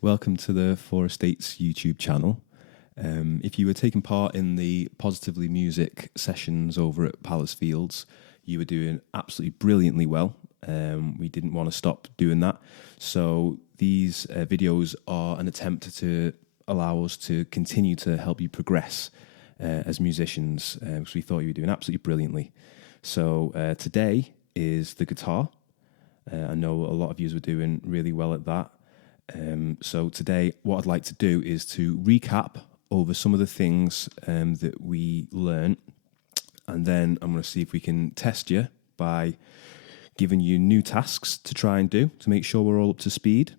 Welcome to the Four Estates YouTube channel. If you were taking part in the Positively Music sessions over at Palace Fields, you were doing absolutely brilliantly well. We didn't want to stop doing that. So these videos are an attempt to allow us to continue to help you progress as musicians, because we thought you were doing absolutely brilliantly. So today is the guitar. I know a lot of you were doing really well at that. So today, what I'd like to do is to recap over some of the things that we learned, and then I'm going to see if we can test you by giving you new tasks to try and do to make sure we're all up to speed.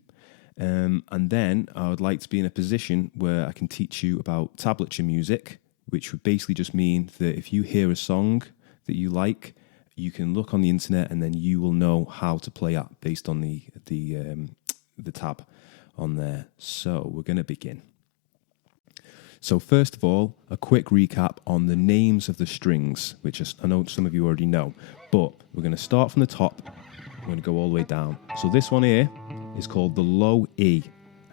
And then I would like to be in a position where I can teach you about tablature music, which would basically just mean that if you hear a song that you like, you can look on the internet and then you will know how to play it based on the tab on there. So we're going to begin. So first of all, a quick recap on the names of the strings, which I know some of you already know, but we're going to start from the top. We're going to go all the way down. So this one here is called the low E,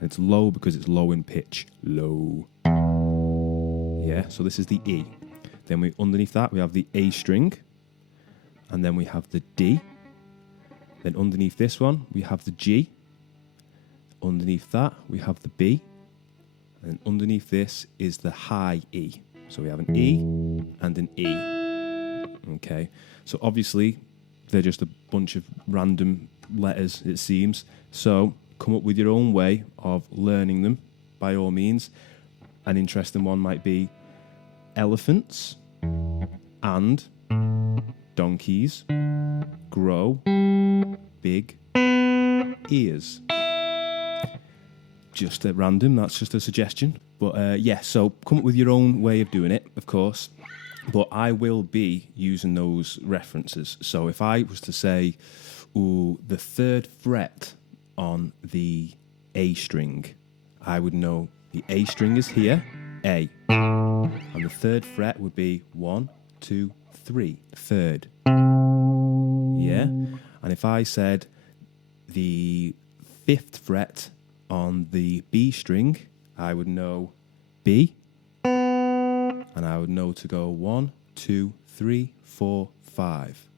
and it's low because it's low in pitch. Low. Yeah, so this is the E. Then underneath that we have the A string, and then we have the D. Then underneath this one we have the G. Underneath that, we have the B, and underneath this is the high E. So we have an E and an E. Okay, so obviously they're just a bunch of random letters, it seems. So come up with your own way of learning them, by all means. An interesting one might be elephants and donkeys grow big ears. Just at random, that's just a suggestion. But so come up with your own way of doing it, of course. But I will be using those references. So if I was to say, the third fret on the A string, I would know the A string is here, A. And the third fret would be 1, 2, 3, third. Yeah? And if I said the fifth fret on the B string, I would know B, and I would know to go 1, 2, 3, 4, 5.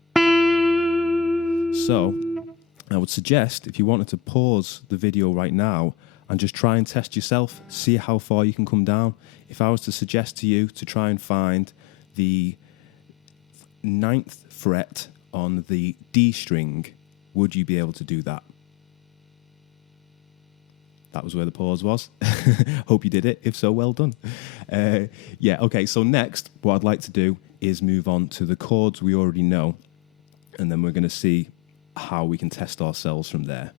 So I would suggest, if you wanted to pause the video right now and just try and test yourself, see how far you can come down. If I was to suggest to you to try and find the 9th fret on the D string, would you be able to do that? That was where the pause was. Hope you did it. If so, well done. Okay, so next, what I'd like to do is move on to the chords we already know, and then we're going to see how we can test ourselves from there.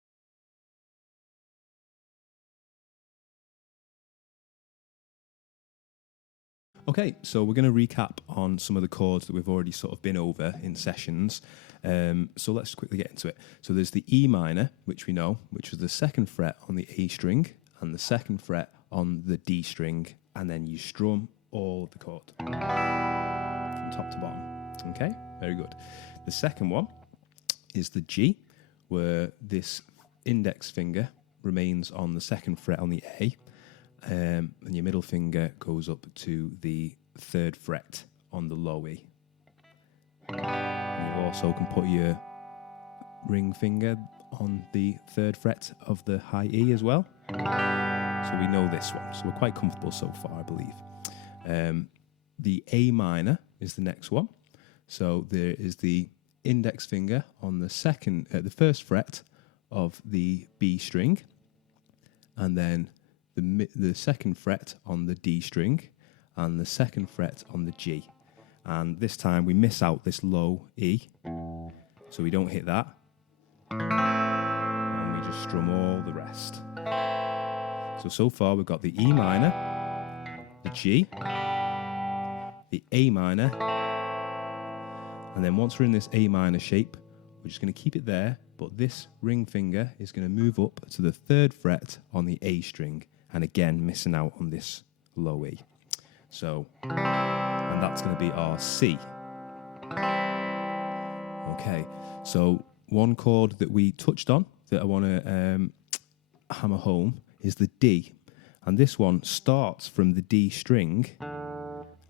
Okay, so we're going to recap on some of the chords that we've already sort of been over in sessions. So let's quickly get into it. So there's the E minor, which we know, which was the 2nd fret on the A string and the 2nd fret on the D string, and then you strum all of the chord from top to bottom. Okay, very good. The second one is the G, where this index finger remains on the 2nd fret on the A, and your middle finger goes up to the 3rd fret on the low E. You also can put your ring finger on the 3rd fret of the high E as well. So we know this one. So we're quite comfortable so far, I believe. The A minor is the next one. So there is the index finger on the 1st fret of the B string, and then the 2nd fret on the D string, and the 2nd fret on the G. And this time we miss out this low E, so we don't hit that, and we just strum all the rest. So far we've got the E minor, the G, the A minor, and then once we're in this A minor shape, we're just going to keep it there, but this ring finger is going to move up to the 3rd fret on the A string, and again missing out on this low E. So, and that's going to be our C. Okay, so one chord that we touched on that I want to hammer home is the D. And this one starts from the D string,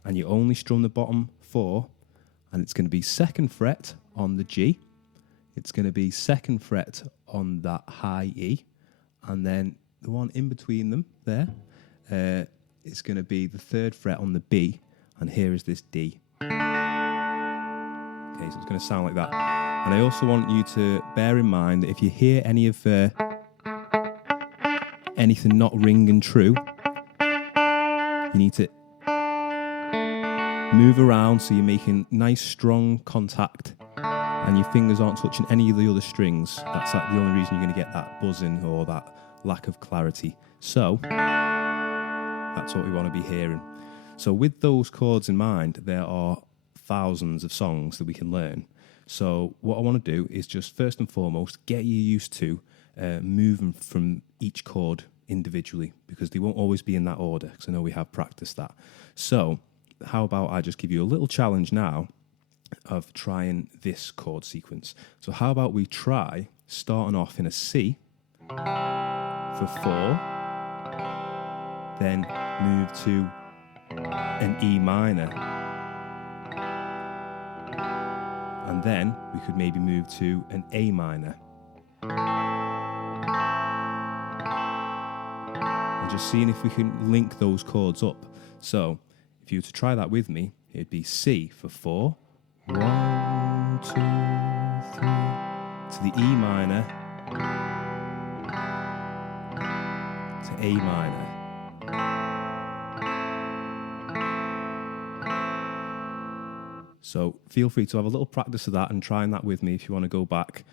and you only strum the bottom 4, and it's going to be 2nd fret on the G. It's going to be 2nd fret on that high E, and then the one in between them there, it's going to be the 3rd fret on the B, and here is this D. Okay, so it's going to sound like that. And I also want you to bear in mind that if you hear any of anything not ringing true, you need to move around so you're making nice strong contact and your fingers aren't touching any of the other strings. That's like the only reason you're going to get that buzzing or that lack of clarity. So that's what we want to be hearing. So with those chords in mind, there are thousands of songs that we can learn. So what I want to do is just first and foremost get you used to moving from each chord individually, because they won't always be in that order, because I know we have practiced that. So how about I just give you a little challenge now of trying this chord sequence. So how about we try starting off in a C for 4, then move to an E minor, and then we could maybe move to an A minor. And just seeing if we can link those chords up. So if you were to try that with me, it'd be C for 4, 1, 2, 3, to the E minor, to A minor. So feel free to have a little practice of that and trying that with me if you want to go back.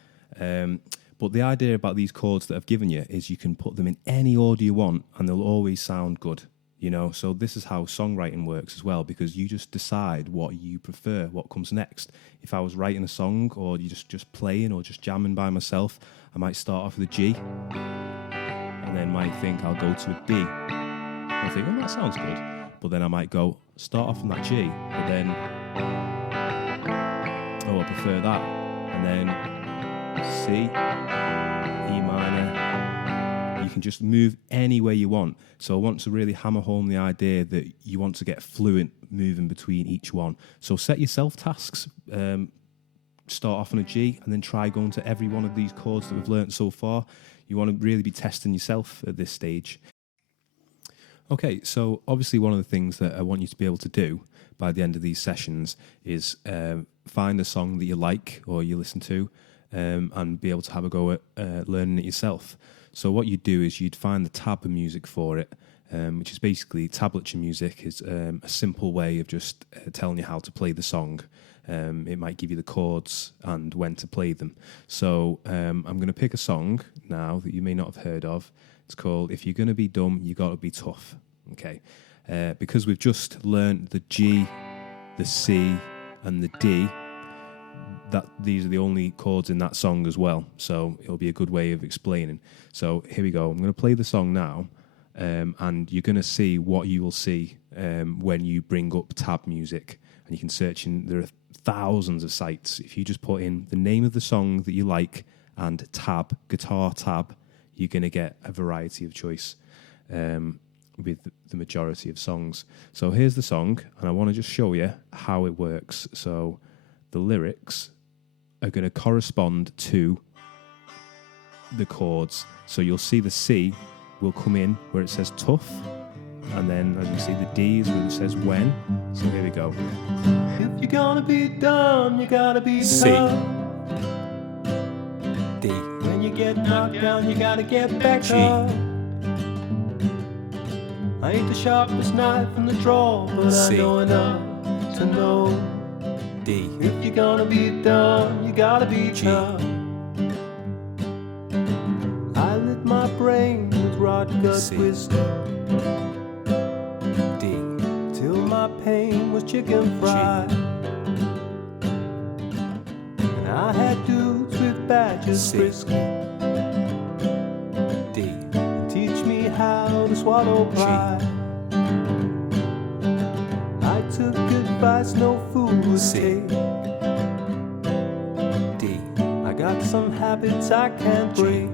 But the idea about these chords that I've given you is you can put them in any order you want and they'll always sound good, you know. So this is how songwriting works as well, because you just decide what you prefer, what comes next. If I was writing a song or you just playing or just jamming by myself, I might start off with a G and then might think I'll go to a D. I think, oh, that sounds good. But then I might go, start off on that G, but then, oh, I prefer that. And then C, E minor. You can just move any way you want. So I want to really hammer home the idea that you want to get fluent moving between each one. So set yourself tasks. Start off on a G and then try going to every one of these chords that we've learnt so far. You want to really be testing yourself at this stage. Okay, so obviously one of the things that I want you to be able to do by the end of these sessions is find a song that you like or you listen to and be able to have a go at learning it yourself. So what you'd do is you'd find the tab music for it, which is basically tablature music is a simple way of just telling you how to play the song. It might give you the chords and when to play them. So I'm going to pick a song now that you may not have heard of. It's called If You're Gonna Be Dumb, You Gotta Be Tough. Okay, because we've just learned the G, the C, and the D. That these are the only chords in that song as well. So it'll be a good way of explaining. So here we go. I'm going to play the song now, and you're going to see what you will see when you bring up tab music. And you can search in. There are thousands of sites. If you just put in the name of the song that you like and tab, guitar tab, you're going to get a variety of choice with the majority of songs. So here's the song, and I want to just show you how it works. So the lyrics are going to correspond to the chords. So you'll see the C will come in where it says tough, and then as you see the D is where it says when. So here we go. If you're gonna be dumb, you gotta be C. tough. D. When you get knocked down, you gotta get back G. up. I ain't the sharpest knife in the drawer, but C. I know enough to know. D. If you're gonna be dumb, you gotta be G. tough. I lit my brain with rod gut C. wisdom D. till my pain was chicken fried. And I had dudes with badges C. frisking D. teach me how to swallow pride. I took advice no fool would C. take. D. I got some habits I can't G. break.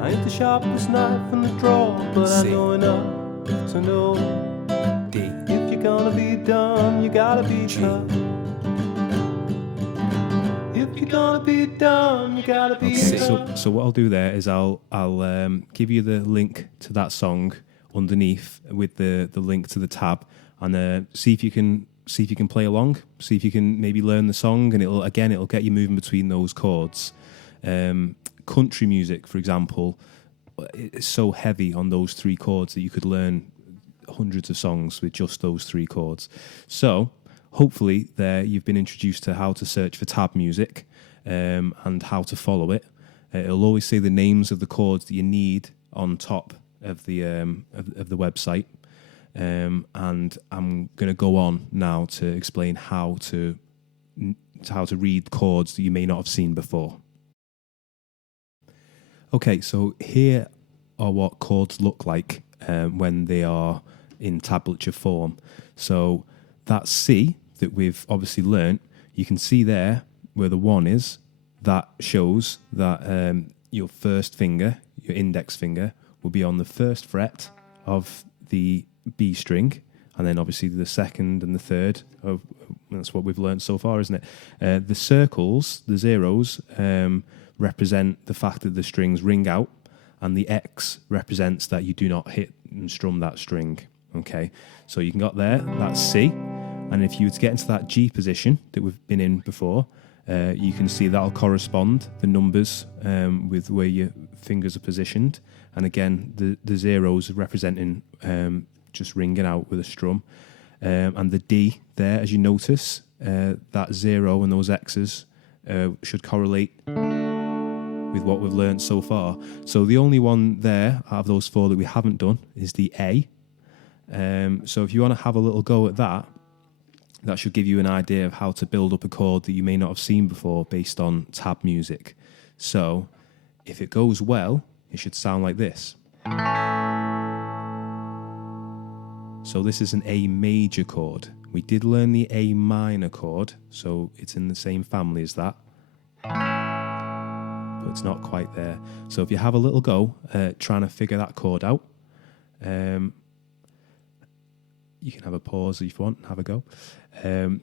I I ain't the sharpest knife in the drawer, but I know enough to know. D. If you're gonna be dumb, you gotta be tough. If you're gonna be dumb, you gotta be tough. So what I'll do there is I'll give you the link to that song underneath with the link to the tab, and see if you can play along, see if you can maybe learn the song, and it'll get you moving between those chords. Country music, for example, it's so heavy on those three chords that you could learn hundreds of songs with just those three chords. So hopefully there you've been introduced to how to search for tab music, and how to follow it. It'll always say the names of the chords that you need on top of the website. And I'm going to go on now to explain how to read chords that you may not have seen before. Okay, so here are what chords look like when they are in tablature form. So that C that we've obviously learnt, you can see there where the 1 is, that shows that your first finger, your index finger, will be on the first fret of the B string, and then obviously the second and the third. That's what we've learned so far, isn't it? The circles, the zeros, represent the fact that the strings ring out, and the X represents that you do not hit and strum that string. Okay, so you can got there, that's C, and if you were to get into that G position that we've been in before, you can see that'll correspond, the numbers, with where your fingers are positioned, and again the zeros representing just ringing out with a strum, and the D there, as you notice, that 0 and those X's should correlate with what we've learned so far. So the only one there out of those 4 that we haven't done is the A. So if you want to have a little go at that, that should give you an idea of how to build up a chord that you may not have seen before based on tab music. So if it goes well, it should sound like this. So this is an A major chord. We did learn the A minor chord, so it's in the same family as that, but it's not quite there. So if you have a little go trying to figure that chord out, you can have a pause if you want, have a go. And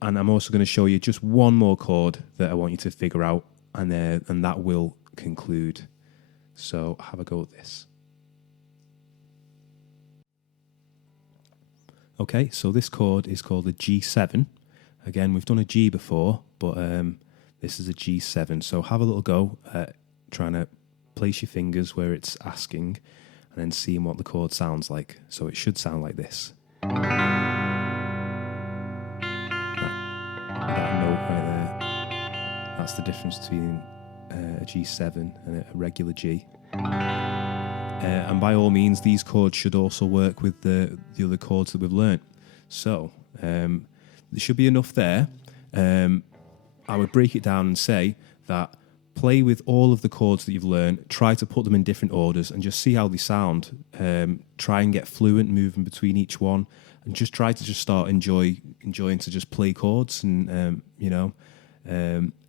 I'm also going to show you just one more chord that I want you to figure out, and that will conclude. So have a go at this. Okay, so this chord is called a G7. Again, we've done a G before, but this is a G7. So have a little go at trying to place your fingers where it's asking, and then seeing what the chord sounds like. So it should sound like this. That note right there, that's the difference between a G7 and a regular G. And by all means, these chords should also work with the other chords that we've learnt. So there should be enough there. I would break it down and say that play with all of the chords that you've learnt, try to put them in different orders and just see how they sound. Try and get fluent moving between each one, and just try to just start enjoying to just play chords. And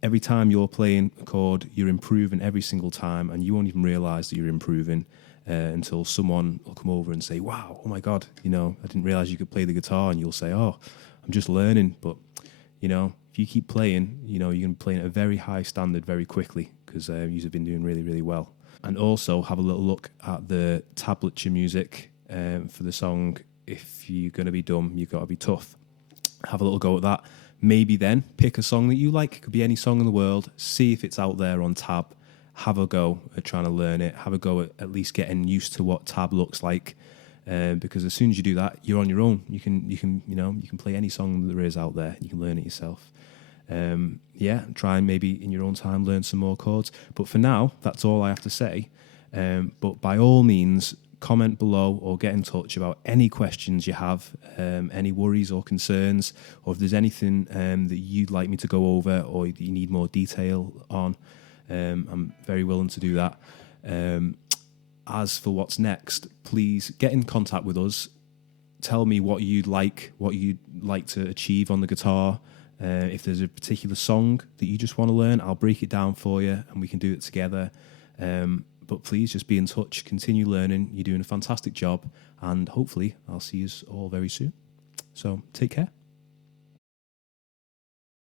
every time you're playing a chord, you're improving every single time, and you won't even realise that you're improving until someone will come over and say, "Wow, oh my God, I didn't realise you could play the guitar," and you'll say, "Oh, I'm just learning." But if you keep playing, you're going to be playing at a very high standard very quickly, because you've been doing really, really well. And also have a little look at the tablature music for the song, "If You're Gonna Be Dumb, You've Got to Be Tough." Have a little go at that. Maybe then pick a song that you like. It could be any song in the world. See if it's out there on tab. Have a go at trying to learn it. Have a go at least getting used to what tab looks like. Because as soon as you do that, you're on your own. You can play any song that there is out there. You can learn it yourself. Try and maybe in your own time learn some more chords. But for now, that's all I have to say. But by all means, comment below or get in touch about any questions you have, any worries or concerns, or if there's anything that you'd like me to go over or that you need more detail on. I'm very willing to do that. As for what's next, please get in contact with us. Tell me what you'd like to achieve on the guitar. If there's a particular song that you just want to learn, I'll break it down for you and we can do it together. But please just be in touch, continue learning. You're doing a fantastic job, and hopefully I'll see you all very soon. So take care.